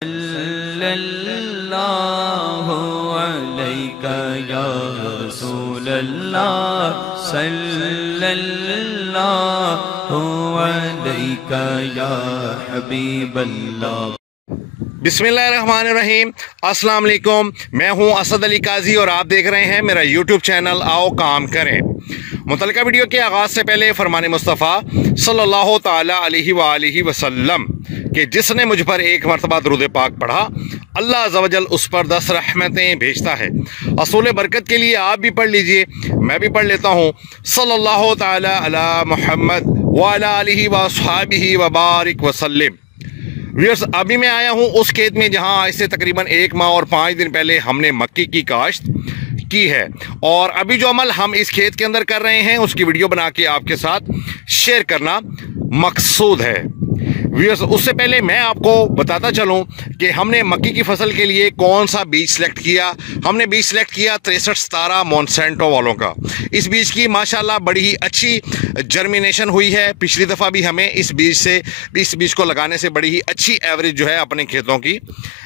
सल्लल्लाहु अलैका या रसूलल्लाह सल्लल्लाहु अलैका या हबीबल्लाह। बिस्मिल्लाहिर्रहमानिर्रहीम। अस्सलाम वालेकुम। मैं हूं असद अली काजी और आप देख रहे हैं मेरा यूट्यूब चैनल आओ काम करें। मुतलका वीडियो के आगाज़ से पहले फरमान मुस्तफ़ा सल्लल्लाहु ताला अलैहि वसल्लम कि जिसने मुझ पर एक मरतबा दुरूद पाक पढ़ा अल्लाह अज़्ज़ व जल उस पर 10 रहमतें भेजता है। असूल बरकत के लिए आप भी पढ़ लीजिए, मैं भी पढ़ लेता हूँ। सल्लल्लाहु ताला अला मुहम्मद व अला आलिहि व अस्हाबिहि व बारिक वसल्लम। व्यूअर्स, अभी मैं आया हूँ उस खेत में जहाँ आज से तकरीबन 1 माह और 5 दिन पहले हमने मक्की की काश्त की है और अभी जो अमल हम इस खेत के अंदर कर रहे हैं उसकी वीडियो बना के आपके साथ शेयर करना मकसूद है। व्यूअर्स, उससे पहले मैं आपको बताता चलूं कि हमने मक्की की फसल के लिए कौन सा बीज सेलेक्ट किया। हमने बीज सेलेक्ट किया 6317 मोनसेंटो वालों का। इस बीज की माशाल्लाह बड़ी ही अच्छी जर्मिनेशन हुई है। पिछली दफ़ा भी हमें इस बीज को लगाने से बड़ी ही अच्छी एवरेज जो है अपने खेतों की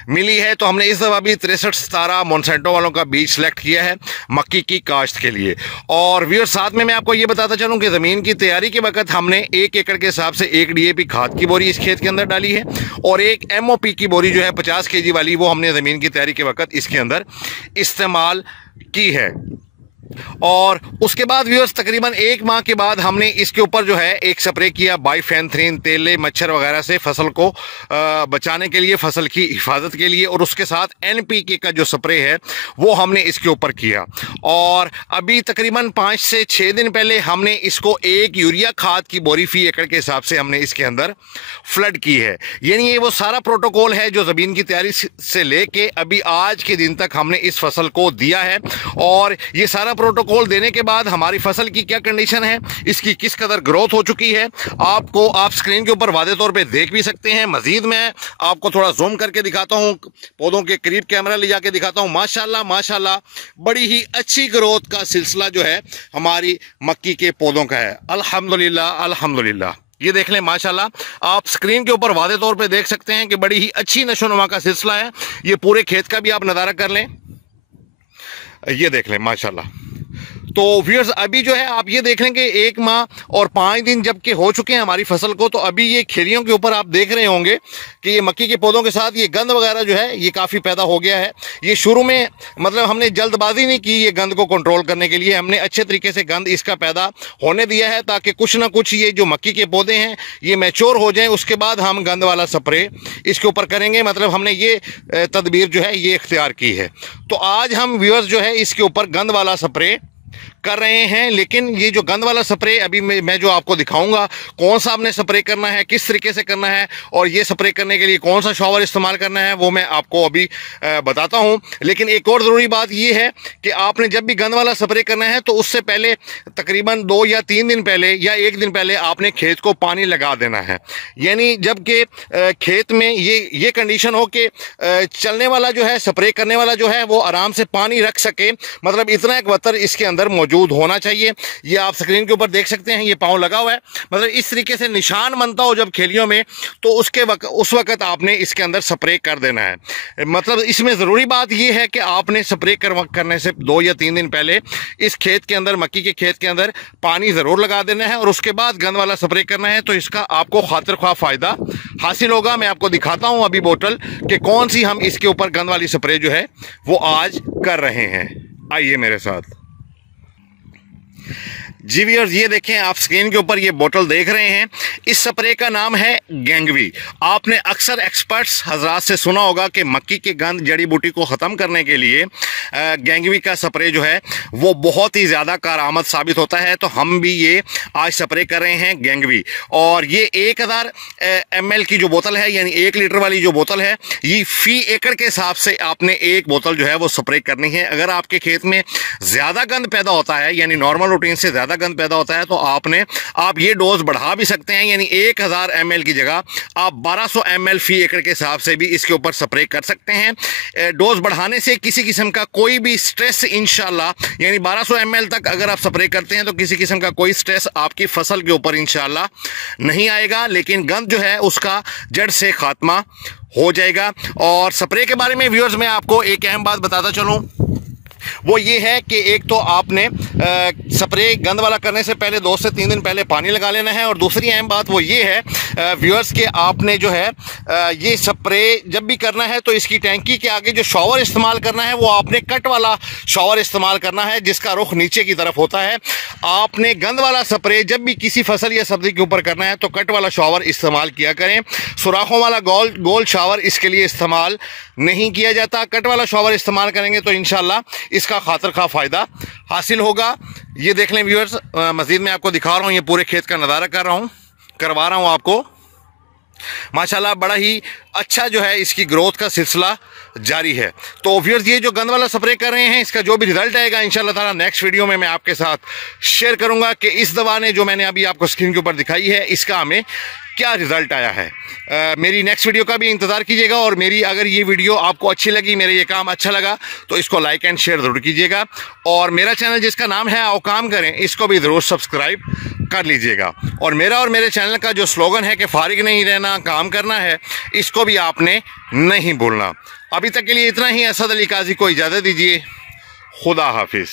मिली है। तो हमने इस दफ़ा भी 6317 मोनसेंटो वालों का बीज सेलेक्ट किया है मक्की की काश्त के लिए। और व्यूअर्स, साथ में मैं आपको ये बताता चलूँ कि ज़मीन की तैयारी के वक्त हमने 1 एकड़ के हिसाब से 1 DAP खाद की बोरी इस खेत के अंदर डाली है और 1 MOP की बोरी जो है 50 kg वाली वो हमने ज़मीन की तैयारी के वक्त इसके अंदर इस्तेमाल की है। और उसके बाद व्यूअर्स तकरीबन 1 माह के बाद हमने इसके ऊपर जो है एक स्प्रे किया बाइफेंथ्रीन, तेले मच्छर वगैरह से फसल को बचाने के लिए, फसल की हिफाजत के लिए। और उसके साथ NPK का जो स्प्रे है वो हमने इसके ऊपर किया। और अभी तकरीबन 5 से 6 दिन पहले हमने इसको 1 यूरिया खाद की बोरी फी एकड़ के हिसाब से हमने इसके अंदर फ्लड की है। यानी ये वो सारा प्रोटोकॉल है जो ज़मीन की तैयारी से लेके अभी आज के दिन तक हमने इस फसल को दिया है। और ये सारा प्रोटोकॉल देने के बाद हमारी फसल की क्या कंडीशन है, इसकी किस कदर ग्रोथ हो चुकी है, आप स्क्रीन के ऊपर वादे तौर पे देख भी सकते हैं। मजीद मैं आपको थोड़ा जूम करके दिखाता हूं, पौधों के करीब कैमरा ले जाके दिखाता हूं। माशाल्लाह माशाल्लाह बड़ी ही अच्छी ग्रोथ का सिलसिला जो है हमारी मक्की के पौधों का है। अल्हम्दुलिल्लाह अल्हम्दुलिल्लाह। ये देख लें माशाल्लाह, आप स्क्रीन के ऊपर वादे तौर पे देख सकते हैं कि बड़ी ही अच्छी नशोनुमा का सिलसिला है। ये पूरे खेत का भी आप नज़ारा कर लें, ये देख लें माशाल्लाह। तो व्यूअर्स, अभी जो है आप ये देख लें कि 1 माह और 5 दिन जबकि हो चुके हैं हमारी फसल को, तो अभी ये खेलियों के ऊपर आप देख रहे होंगे कि ये मक्की के पौधों के साथ ये गंद वगैरह जो है ये काफ़ी पैदा हो गया है। ये शुरू में मतलब हमने जल्दबाजी नहीं की, ये गंद को कंट्रोल करने के लिए हमने अच्छे तरीके से गंद इसका पैदा होने दिया है ताकि कुछ ना कुछ ये जो मक्की के पौधे हैं ये मैच्योर हो जाएँ, उसके बाद हम गंद वाला स्प्रे इसके ऊपर करेंगे। मतलब हमने ये तदबीर जो है ये इख्तियार की है। तो आज हम व्यूअर्स जो है इसके ऊपर गंद वाला स्प्रे कर रहे हैं। लेकिन ये जो गंद वाला स्प्रे अभी मैं जो आपको दिखाऊंगा कौन सा आपने स्प्रे करना है, किस तरीके से करना है और ये स्प्रे करने के लिए कौन सा शॉवर इस्तेमाल करना है वो मैं आपको अभी बताता हूं। लेकिन एक और ज़रूरी बात ये है कि आपने जब भी गंद वाला स्प्रे करना है तो उससे पहले तकरीबन 2 या 3 दिन पहले या 1 दिन पहले आपने खेत को पानी लगा देना है। यानी जबकि खेत में ये कंडीशन हो कि चलने वाला जो है, स्प्रे करने वाला जो है वो आराम से पानी रख सके, मतलब इतना एक वतर इसके अंदर मौजूद होना चाहिए। ये आप स्क्रीन के ऊपर देख सकते हैं, ये पाँव लगा हुआ है, मतलब इस तरीके से निशान बनता हो जब खेलियों में, तो उस वक्त आपने इसके अंदर स्प्रे कर देना है। मतलब इसमें ज़रूरी बात ये है कि आपने स्प्रे करने से 2 या 3 दिन पहले इस खेत के अंदर, मक्की के खेत के अंदर पानी ज़रूर लगा देना है और उसके बाद गंद वाला स्प्रे करना है। तो इसका आपको खातिर ख्वाह फ़ायदा हासिल होगा। मैं आपको दिखाता हूँ अभी बोतल कि कौन सी हम इसके ऊपर गंद वाली स्प्रे जो है वो आज कर रहे हैं। आइए मेरे साथ। जी व्यूअर्स, ये देखें आप स्क्रीन के ऊपर ये बोतल देख रहे हैं, इस स्प्रे का नाम है गैंगवी। आपने अक्सर एक्सपर्ट्स हजरात से सुना होगा कि मक्की के गंद जड़ी बूटी को ख़त्म करने के लिए गैंगवी का स्प्रे जो है वो बहुत ही ज़्यादा कारआमद साबित होता है। तो हम भी ये आज स्प्रे कर रहे हैं गैंगवी। और ये 1000 ml की जो बोतल है, यानी 1 लीटर वाली जो बोतल है, ये फी एकड़ के हिसाब से आपने 1 बोतल जो है वो स्प्रे करनी है। अगर आपके खेत में ज़्यादा गंद पैदा होता है, यानी नॉर्मल रूटीन से ज़्यादा गंद पैदा होता है, तो आप ये डोज बढ़ा भी सकते हैं। यानी 1000 ml की जगह आप 1200 ml फी एकड़ के हिसाब से भी इसके ऊपर स्प्रे कर सकते हैं। डोज बढ़ाने से किसी किस्म का कोई भी स्ट्रेस इंशाल्लाह, यानी 1200 ml तक अगर आप स्प्रे करते हैं तो किसी किस्म का कोई स्ट्रेस आपकी फसल के ऊपर इंशाल्लाह नहीं आएगा। लेकिन गंद जो है उसका जड़ से खात्मा हो जाएगा। और स्प्रे के बारे में व्यूअर्स मैं आपको एक अहम बात बताता चलूँ, वो ये है कि एक तो आपने स्प्रे गंद वाला करने से पहले 2 से 3 दिन पहले पानी लगा लेना है। और दूसरी अहम बात वो ये है व्यूअर्स कि आपने जो है ये स्प्रे जब भी करना है तो इसकी टैंकी के आगे जो शॉवर इस्तेमाल करना है वो आपने कट वाला शॉवर इस्तेमाल करना है जिसका रुख नीचे की तरफ होता है। आपने गंद वाला स्प्रे जब भी किसी फसल या सब्जी के ऊपर करना है तो कट वाला शॉवर इस्तेमाल किया करें। सुराखों वाला गोल शॉवर इसके लिए इस्तेमाल नहीं किया जाता। कट वाला शॉवर इस्तेमाल करेंगे तो इंशाल्लाह इसका खातिर खा फ़ायदा हासिल होगा। ये देख लें व्यूअर्स, मज़ीद मैं आपको दिखा रहा हूँ, ये पूरे खेत का नज़ारा करवा रहा हूँ आपको। माशाल्लाह बड़ा ही अच्छा जो है इसकी ग्रोथ का सिलसिला जारी है। तो व्यूअर्स ये जो गंद वाला स्प्रे कर रहे हैं इसका जो भी रिजल्ट आएगा इंशाल्लाह ताला नेक्स्ट वीडियो में मैं आपके साथ शेयर करूंगा कि इस दवा ने जो मैंने अभी आपको स्क्रीन के ऊपर दिखाई है इसका हमें क्या रिज़ल्ट आया है। मेरी नेक्स्ट वीडियो का भी इंतज़ार कीजिएगा। और मेरी अगर ये वीडियो आपको अच्छी लगी, मेरा ये काम अच्छा लगा तो इसको लाइक एंड शेयर ज़रूर कीजिएगा। और मेरा चैनल जिसका नाम है आओ काम करें, इसको भी ज़रूर सब्सक्राइब कर लीजिएगा। और मेरे चैनल का जो स्लोगन है कि फारिग नहीं रहना काम करना है, इसको भी आपने नहीं भूलना। अभी तक के लिए इतना ही। असद अली काजी को इजाज़त दीजिए। खुदा हाफिज़।